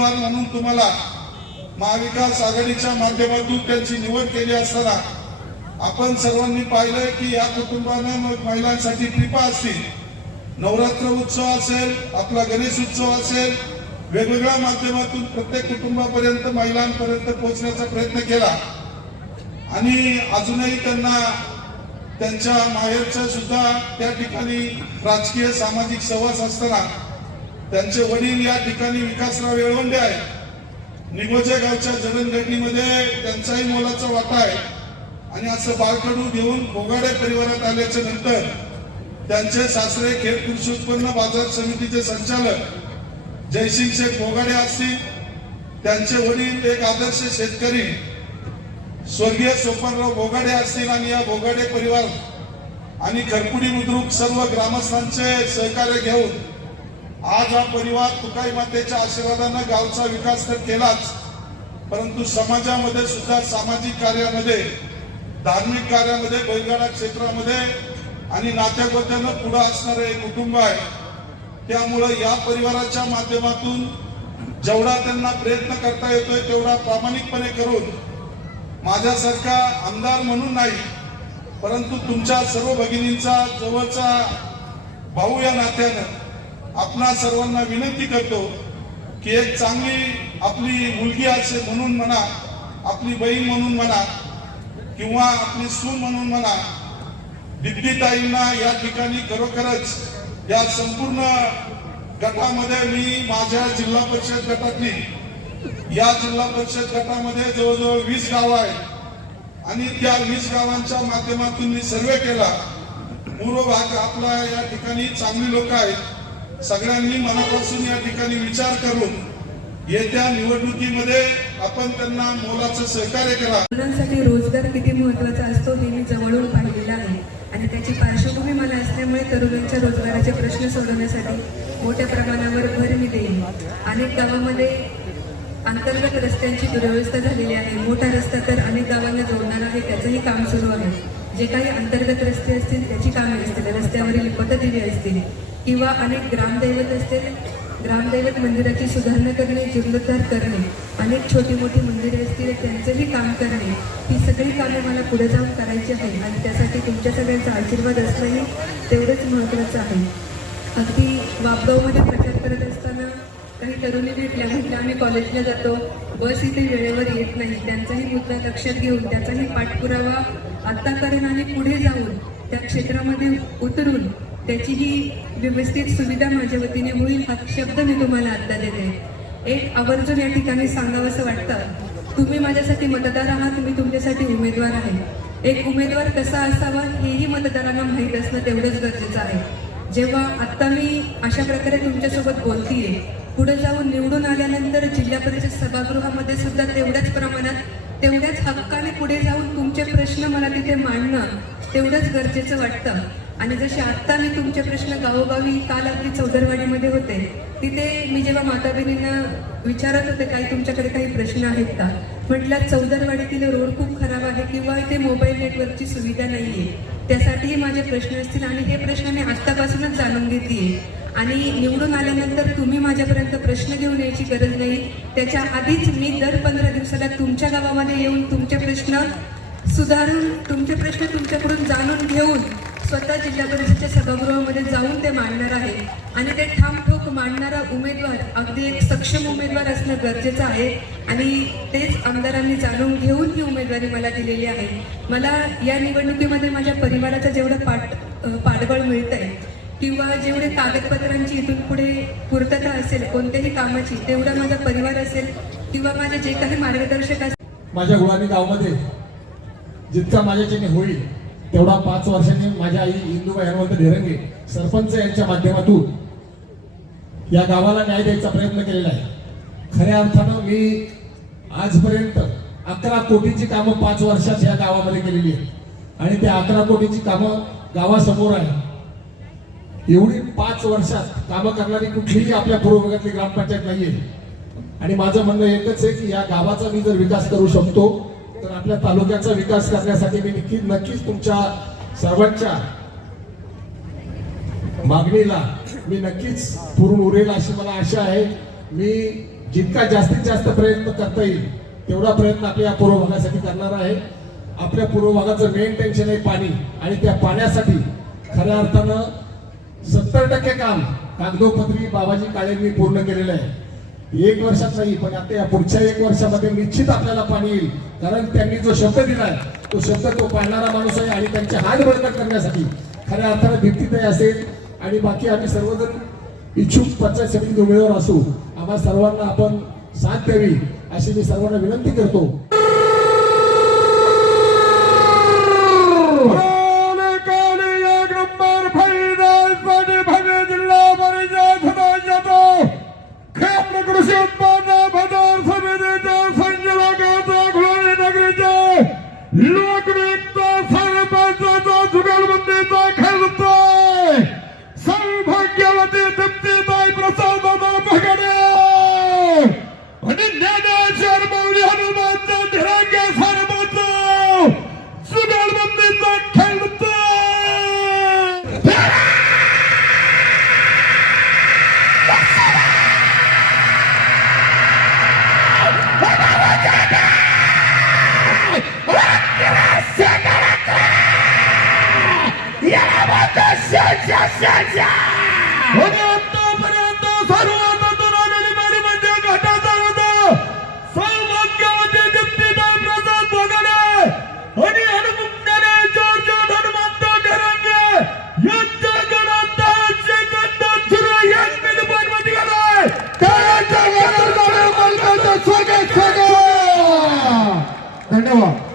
उमेदवार म्हणून तुम्हाला महाविकास आघाडीच्या माध्यमातून त्यांची निवड केली असताना आपण सर्वांनी पाहिलंय की या कुटुंबाने महिलांसाठी ट्रिपा असतील, नवरात्र उत्सव असेल, आपला गणेश उत्सव असेल, वेगवेगळ्या माध्यमातून प्रत्येक कुटुंबापर्यंत महिलांपर्यंत पोहोचण्याचा प्रयत्न केला आणि अजूनही त्यांना त्यांच्या माहेरच्या सुद्धा त्या ठिकाणी राजकीय सामाजिक सहवास असताना त्यांचे वडील या ठिकाणी विकासराव येळवंडे आहेत. निगोजे गावच्या जडणघडणीमध्ये त्यांचाही मोलाचा वाटा आहे आणि असं बाळकडू घेऊन बोगाडे परिवारात आल्याच्या नंतर त्यांचे सासरे खेड कृषी उत्पन्न बाजार समितीचे संचालक जयसिंग शेख बोगाडे असतील, त्यांचे वडील एक आदर्श शेतकरी स्वर्गीय सोपानराव बोगाडे असतील आणि या बोगाडे परिवार आणि खरपुडी बुद्रुक सर्व ग्रामस्थांचे सहकार्य घेऊन आज हा परिवार तुकाई मातेच्या आशीर्वादाने गावचा विकास तर केलाच, परंतु समाजामध्ये सुद्धा सामाजिक कार्यामध्ये, धार्मिक कार्यामध्ये, बैलगाडा क्षेत्रामध्ये आणि नात्यागोत्यानं पुढे असणारे एक कुटुंब आहे. त्यामुळे या परिवाराच्या माध्यमातून जेवढा त्यांना प्रयत्न करता येतोय तेवढा प्रामाणिकपणे करून माझ्यासारखा आमदार म्हणून नाही, परंतु तुमच्या सर्व भगिनींचा जवळचा भाऊ या नात्यानं आपणा सर्वांना विनंती करतो की एक चांगली आपली मुलगी असे म्हणून म्हणा, आपली बहीण म्हणून म्हणा किंवा आपली सून म्हणून म्हणा, दिद्दीताईंना या ठिकाणी खरोखरच या संपूर्ण गटामध्ये मी माझ्या जिल्हा परिषद गटातली या जिल्हा परिषद गटामध्ये जवळजवळ 20 गावं आहेत आणि त्या 20 गावांच्या माध्यमातून मी सर्वे केला. पूर्व भाग आपला या ठिकाणी चांगली लोक आहेत. सगळ्यांनी मनापासून या ठिकाणी विचार करून येत्या निवडणुकीमध्ये आपण त्यांना मोलाचं सहकार्य करा. मुलांसाठी रोजगार किती महत्त्वाचा असतो हे मी जवळून पाहिलेलं आहे आणि त्याची पार्श्वभूमी मला असल्यामुळे तरुणांच्या रोजगाराचे प्रश्न सोडवण्यासाठी मोठ्या प्रमाणावर भर मी देईन. अनेक गावामध्ये अंतर्गत रस्त्यांची दुर्व्यवस्था झालेली आहे. मोठा रस्ता तर अनेक गावांना जोडणार आहे, त्याचंही काम सुरू आहे. जे काही अंतर्गत रस्ते असतील त्याची कामे असतील, रस्त्यावरील पथदिवे असतील किंवा अनेक ग्रामदैवत असतील, ग्रामदैवत मंदिराची सुधारणा करणे, जीर्णोद्धार करणे, अनेक छोटी मोठी मंदिरे असतील त्यांचंही काम करणे, ही सगळी कामे मला पुढे जाऊन करायची आहे आणि त्यासाठी तुमच्या सगळ्यांचा आशीर्वाद असणंही तेवढंच महत्त्वाचं आहे. अगदी वापगावमध्ये प्रचार करत असताना काही तरुणी भेटल्या, म्हटल्या आम्ही कॉलेजला जातो, बस इथे वेळेवर येत नाही. त्यांचाही मुद्दा लक्षात घेऊन त्याचाही पाठपुरावा आता करून आणि पुढे जाऊन त्या क्षेत्रामध्ये उतरून त्याचीही व्यवस्थित सुविधा माझ्या वतीने होईल हा शब्द मी तुम्हाला आता देते. एक आवर्जून या ठिकाणी सांगावंसं वाटतं, तुम्ही माझ्यासाठी मतदार आहात, मी तुमच्यासाठी उमेदवार आहे. एक उमेदवार कसा असावा हेही मतदारांना माहीत असणं तेवढंच गरजेचं आहे. जेव्हा आत्ता मी अशा प्रकारे तुमच्यासोबत बोलतीये, पुढे जाऊन निवडून आल्यानंतर जिल्हा परिषद सभागृहामध्ये सुद्धा तेवढ्याच प्रमाणात, तेवढ्याच हक्काने पुढे जाऊन तुमचे प्रश्न मला तिथे मांडणं तेवढंच गरजेचं वाटतं. आणि जसे आत्ता मी तुमचे प्रश्न गावोगावी, काल आपली चौदरवाडीमध्ये होते तिथे मी जेव्हा माता बहिणींना विचारत होते काही तुमच्याकडे काही प्रश्न आहेत का, म्हटलं चौदरवाडीतील रोड खूप खराब आहे किंवा इथे मोबाईल नेटवर्कची सुविधा नाही आहे, त्यासाठीही माझे प्रश्न असतील आणि हे प्रश्न मी आत्तापासूनच जाणून घेतलीये. आणि निवडून आल्यानंतर तुम्ही माझ्यापर्यंत प्रश्न घेऊन यायची गरज नाही, त्याच्या आधीच मी दर 15 दिवसाला तुमच्या गावामध्ये येऊन तुमचे प्रश्न सुधारून, तुमचे प्रश्न तुमच्याकडून जाणून घेऊन स्वतः जिल्हा परिषदेच्या सभागृहामध्ये जाऊन ते मांडणार आहे. आणि ते ठामठोक मांडणारा उमेदवार अगदी एक सक्षम उमेदवार असणं गरजेचं आहे आणि तेच आमदारांनी जाणून घेऊन ही उमेदवारी मला दिलेली आहे. मला या निवडणुकीमध्ये माझ्या परिवाराचं जेवढं पाठबळ मिळत आहे किंवा जेवढे कागदपत्रांची इथून पुढे पूर्तता असेल कोणत्याही कामाची, तेवढा माझा परिवार असेल किंवा माझे जे काही मार्गदर्शक असतील, माझ्या गुळानी गावामध्ये जितका माझ्याच्याने होईल तेवढा 5 वर्षांनी माझ्या आई इंदुबाई हनुमंत ढेरंगे सरपंच यांच्या माध्यमातून या गावाला न्याय द्यायचा प्रयत्न केलेला आहे. खऱ्या अर्थानं मी आजपर्यंत 11 कोटीची कामं 5 वर्षात या गावामध्ये केलेली आहेत आणि त्या 11 कोटीची कामं गावासमोर आहे. एवढी 5 वर्षात कामं करणारी कुठलीही आपल्या पूर्व भागातली ग्रामपंचायत नाहीये आणि माझं म्हणणं एकच आहे की या गावाचा मी जर विकास करू शकतो तर आपल्या तालुक्याचा विकास करण्यासाठी मी नक्कीच तुमच्या सर्वांच्या मागणीला मी नक्कीच पुरून उरेल अशी मला आशा आहे. मी जितका जास्तीत जास्त प्रयत्न करता येईल तेवढा प्रयत्न आपल्या या पूर्व भागासाठी करणार आहे. आपल्या पूर्व भागाचं मेन टेन्शन आहे पाणी, आणि त्या पाण्यासाठी खऱ्या अर्थानं 70% काम कागदोपत्री बाबाजी काळेंनी पूर्ण केलेलं आहे. 1 वर्षात नाही, पण आता या पुढच्या 1 वर्षामध्ये निश्चित आपल्याला पाणी येईल. कारण त्यांनी जो शब्द दिलाय तो शब्द तो पाळणारा माणूस आहे, आणि त्यांचे हात बळकट करण्यासाठी खऱ्या अर्थानं दीप्तीताई असेल आणि बाकी आम्ही सर्वजण इच्छुक पंचायत समिती उमेदवार असू, आम्हा सर्वांना आपण साथ द्यावी अशी मी सर्वांना विनंती करतो. कृषी उत्पन्न बाजार समितीच्या संचालकाचा घोडे नगरीचे लोकनियुक्त सरपंचाचा जुगलबंदीचा खेळतोय सौभाग्यवती दीप्तीताई प्रसाददादा भगडे आणि ज्ञानेश्वर मौर्य हनुमानचा धिरंगे सरपंच जुगलबंदीचा खेळतोय. आतापर्यंत सर्वात दुरावलेली बारी म्हणजे घाटाचा होता सौभाग्यवती दीप्तीताई प्रसाद भगडे आणि हनुमंताने जॉर्ज हनुमंत धिरंगे यांच्या गणात 10 सेकंदात सुरू 1 मिनिट मध्ये गेलाय. टाळ्यांच्या गजराने मालकाचं स्वागत. धन्यवाद.